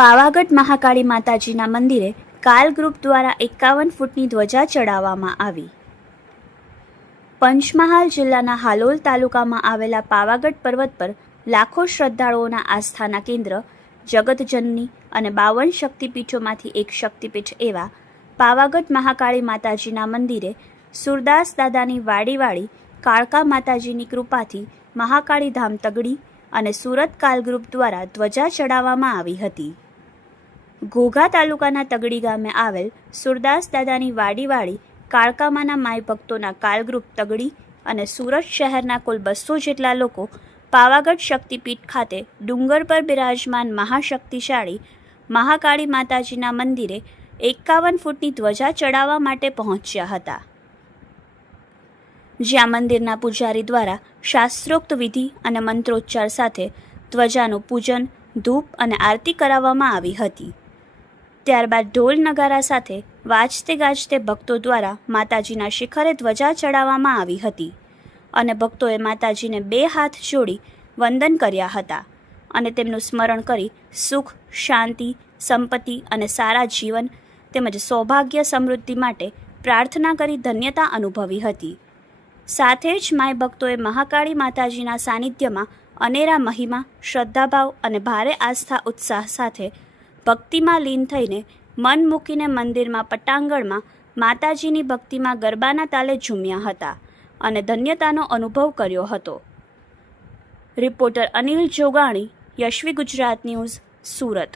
પાવાગઢ મહાકાળી માતાજીના મંદિરે કાલ ગ્રુપ દ્વારા 51 ફૂટની ધ્વજા ચડાવવામાં આવી. પંચમહાલ જિલ્લાના હાલોલ તાલુકામાં આવેલા પાવાગઢ પર્વત પર લાખો શ્રદ્ધાળુઓના આસ્થાના કેન્દ્ર, જગતજનની અને 52 શક્તિપીઠોમાંથી એક શક્તિપીઠ એવા પાવાગઢ મહાકાળી માતાજીના મંદિરે સુરદાસ દાદાની વાડીવાળી કાળકા માતાજીની કૃપાથી મહાકાળી ધામ તગડી અને સુરત કાલ ગ્રુપ દ્વારા ધ્વજા ચડાવવામાં આવી હતી. ઘોઘા તાલુકાના તગડી ગામે આવેલ સુરદાસ દાદાની વાડીવાળી કાળકામાના માય ભક્તોના કાલ ગ્રુપ તગડી અને સુરત શહેરના કુલ 200 જેટલા લોકો પાવાગઢ શક્તિપીઠ ખાતે ડુંગર પર બિરાજમાન મહાશક્તિશાળી મહાકાળી માતાજીના મંદિરે 51 ફૂટની ધ્વજા ચડાવવા માટે પહોંચ્યા હતા, જ્યાં મંદિરના પૂજારી દ્વારા શાસ્ત્રોક્ત વિધિ અને મંત્રોચ્ચાર સાથે ધ્વજાનું પૂજન, ધૂપ અને આરતી કરાવવામાં આવી હતી. ત્યારબાદ ઢોલ નગારા સાથે વાજતે ગાજતે ભક્તો દ્વારા માતાજીના શિખરે ધ્વજા ચડાવવામાં આવી હતી અને ભક્તોએ માતાજીને 2 હાથ જોડી વંદન કર્યા હતા અને તેમનું સ્મરણ કરી સુખ, શાંતિ, સંપત્તિ અને સારા જીવન તેમજ સૌભાગ્ય સમૃદ્ધિ માટે પ્રાર્થના કરી ધન્યતા અનુભવી હતી. સાથે જ માય ભક્તોએ મહાકાળી માતાજીના સાનિધ્યમાં અનેરા મહિમા, શ્રદ્ધાભાવ અને ભારે આસ્થા ઉત્સાહ સાથે ભક્તિમાં લીન થઈને મન મૂકીને મંદિરમાં પટાંગણમાં માતાજીની ભક્તિમાં ગરબાના તાલે ઝૂમ્યા હતા અને ધન્યતાનો અનુભવ કર્યો હતો. Reporter Anil Jogani, Yashvi Gujarat news, Surat.